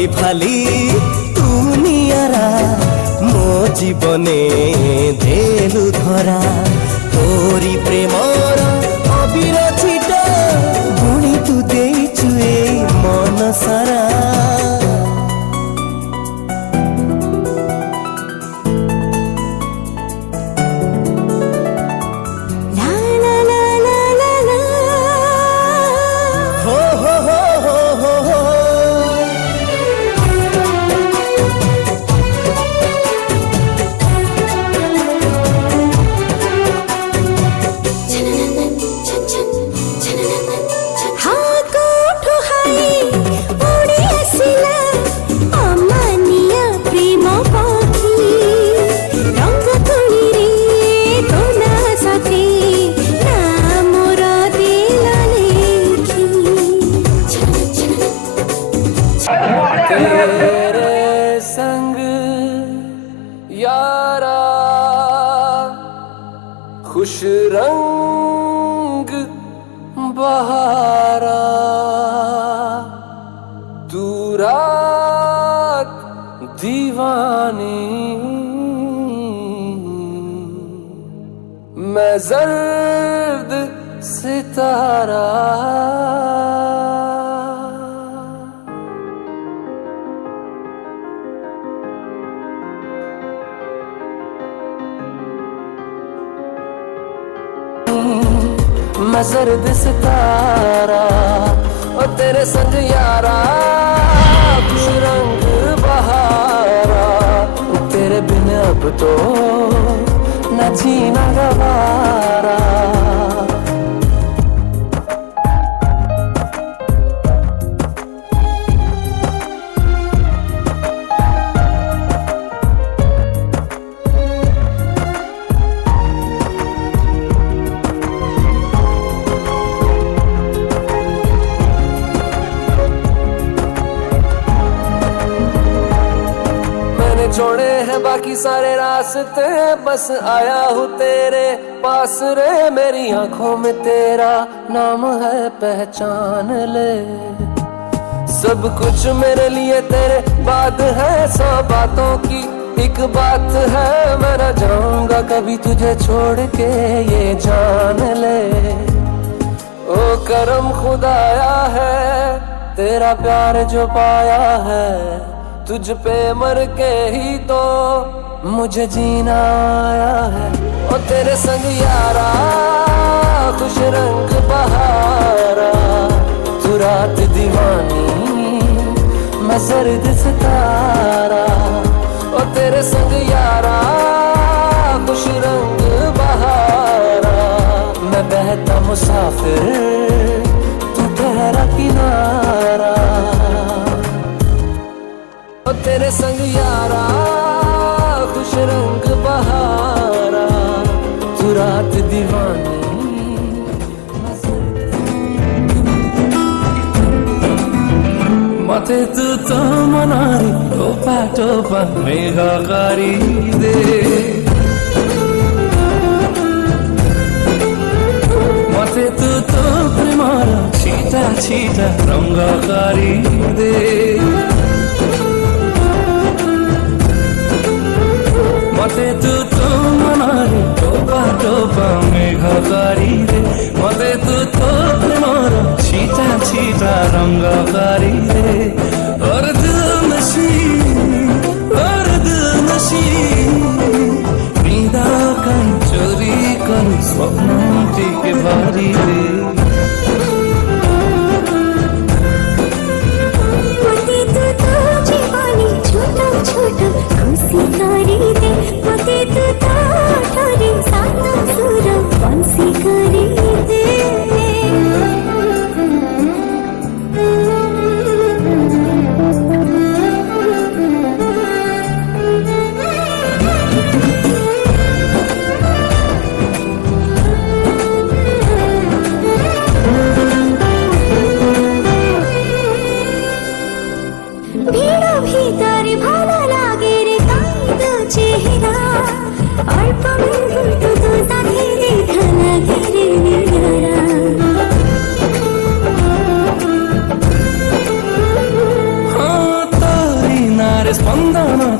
भली भाली तू नियारा मो जीवने देलु धरा तोरी प्रेमर अबीर छिटा बुणी तू देइछु ए मन सारा तेरे संग यारा खुश रंग बहारा तू रात दीवानी मैं जर्द सितारा मैं जर्द सितारा और तेरे संग यारा खुश रंग बहारा तेरे बिन अब तो न जीना गवारा छोड़े हैं बाकी सारे रास्ते बस आया हूँ तेरे पास रे मेरी आंखों में तेरा नाम है पहचान ले सब कुछ मेरे लिए तेरे बाद है 100 बातों की एक बात है मैं न जाऊंगा कभी तुझे छोड़ के ये जान ले ओ करम खुदाया है तेरा प्यार जो पाया है तुझ पे मर के ही तो मुझे जीना आया है और तेरे संग यारा खुश रंग बहारा तू रात दीवानी मैं जर्द सितारा और तेरे संग यारा खुश रंग बहारा मैं बहता मुसाफिर तू ठहरा किनारा तेरे संग यारा खुश रंग बहारा तू रात दीवानी मते तू तो मनारी टोपा टोपा मेघा कारी दे मते तू तो प्रेमारा छीटा छीटा रंगा कारी दे मते तू तो मनारी टोपा टोपा मेघा कारी दे मते तू तो प्रेमारा छीटा छीटा रंगा कारी दे और दिल नशी नींदा कहीं चोरी करूं स्वप्नों के भारी दे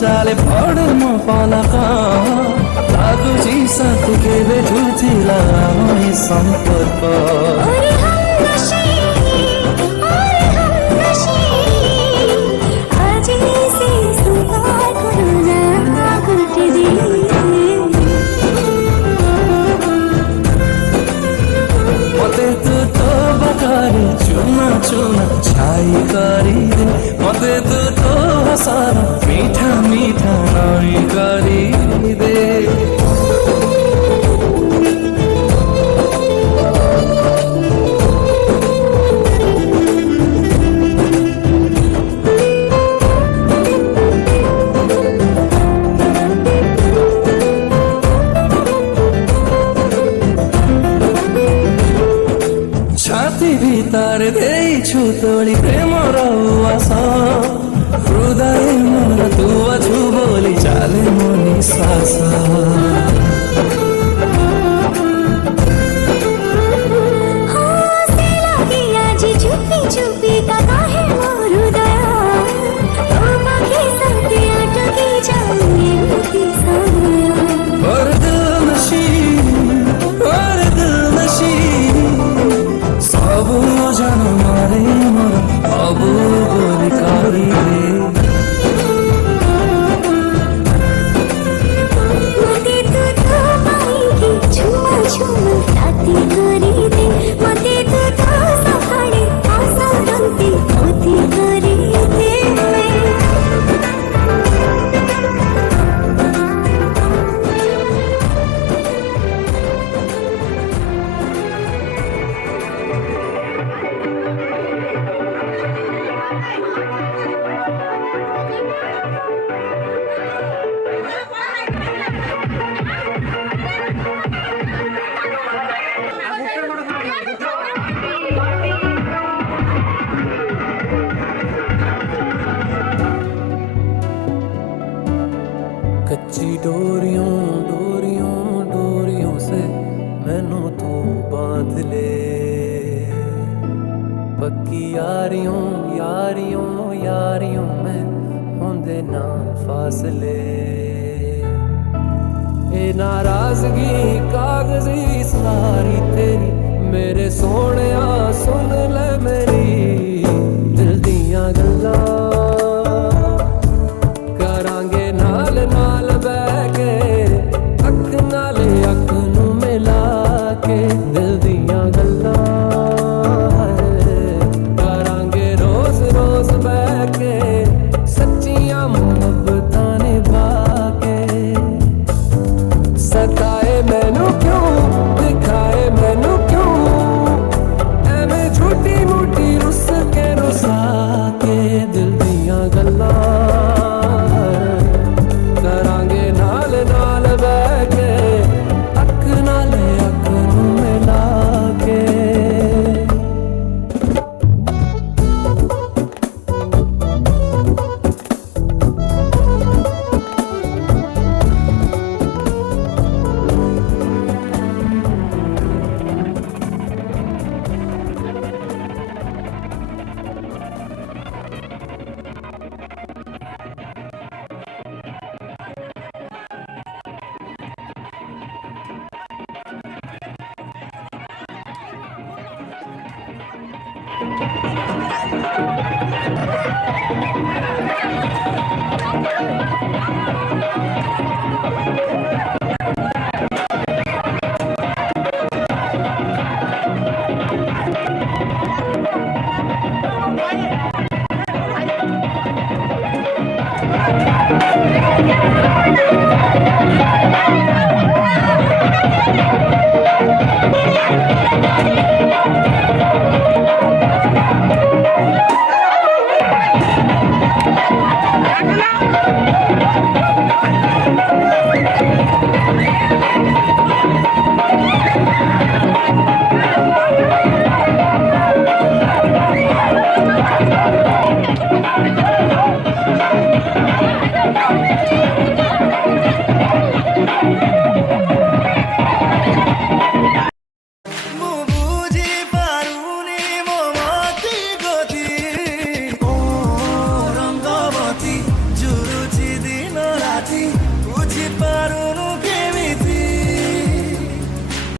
चाले पढे म पलका लाଗୁଛି साथ केवे झुझिला मोहि सम्पर्क और हम नशे आज से सुधार करना करके दे मते तो बकारी चुना चुना छाई करी दे मते तो हसार मीठा मीठा नाई करी दे छाती भितर ଦେଇଛୁ ତୋଳି ପ୍ରେମର ଉଆସ ହୃଦୟ ମୋର ତୁ ଅଛୁ ବୋଲି ଚାଲେ ମୋ ନିଶ୍ୱାସ हाँ से लगे आज चुपी चुपी का है मोर दया तो बाकी साथे अटके जाऊंगी उनकी साया और दिल नशी ସବୁ ଜଣ ମାରେ ମୋର ସବୁ ବୋଲି କରିବେ मते तो पाएगी छुआ छुआ राती करी दे मते तो सखाड़े आशा रंती होती करी दे कच्ची डोरियों डोरियों डोरियों से मैनू तू बांध ले पक्की यारियों यारियों यारियों में होंदे ना फासले ए नाराजगी कागजी सारी तेरी मेरे सोने सुन ले मेरी दिल दियां गल्लां करांगे नाल नाल बह के अख नाले अख नू मिला के दिल दियां गल्लां करांगे रोज रोज बह के सच्चियां मुहब्बतां निभा के सताए मैनू क्यों दिखाए मैनू क्यों एवें झूठी मूठी रुस के रुसा के दिल दियां गल्लां करांगे नाल नाल बह के अख नाले अख नू मिला के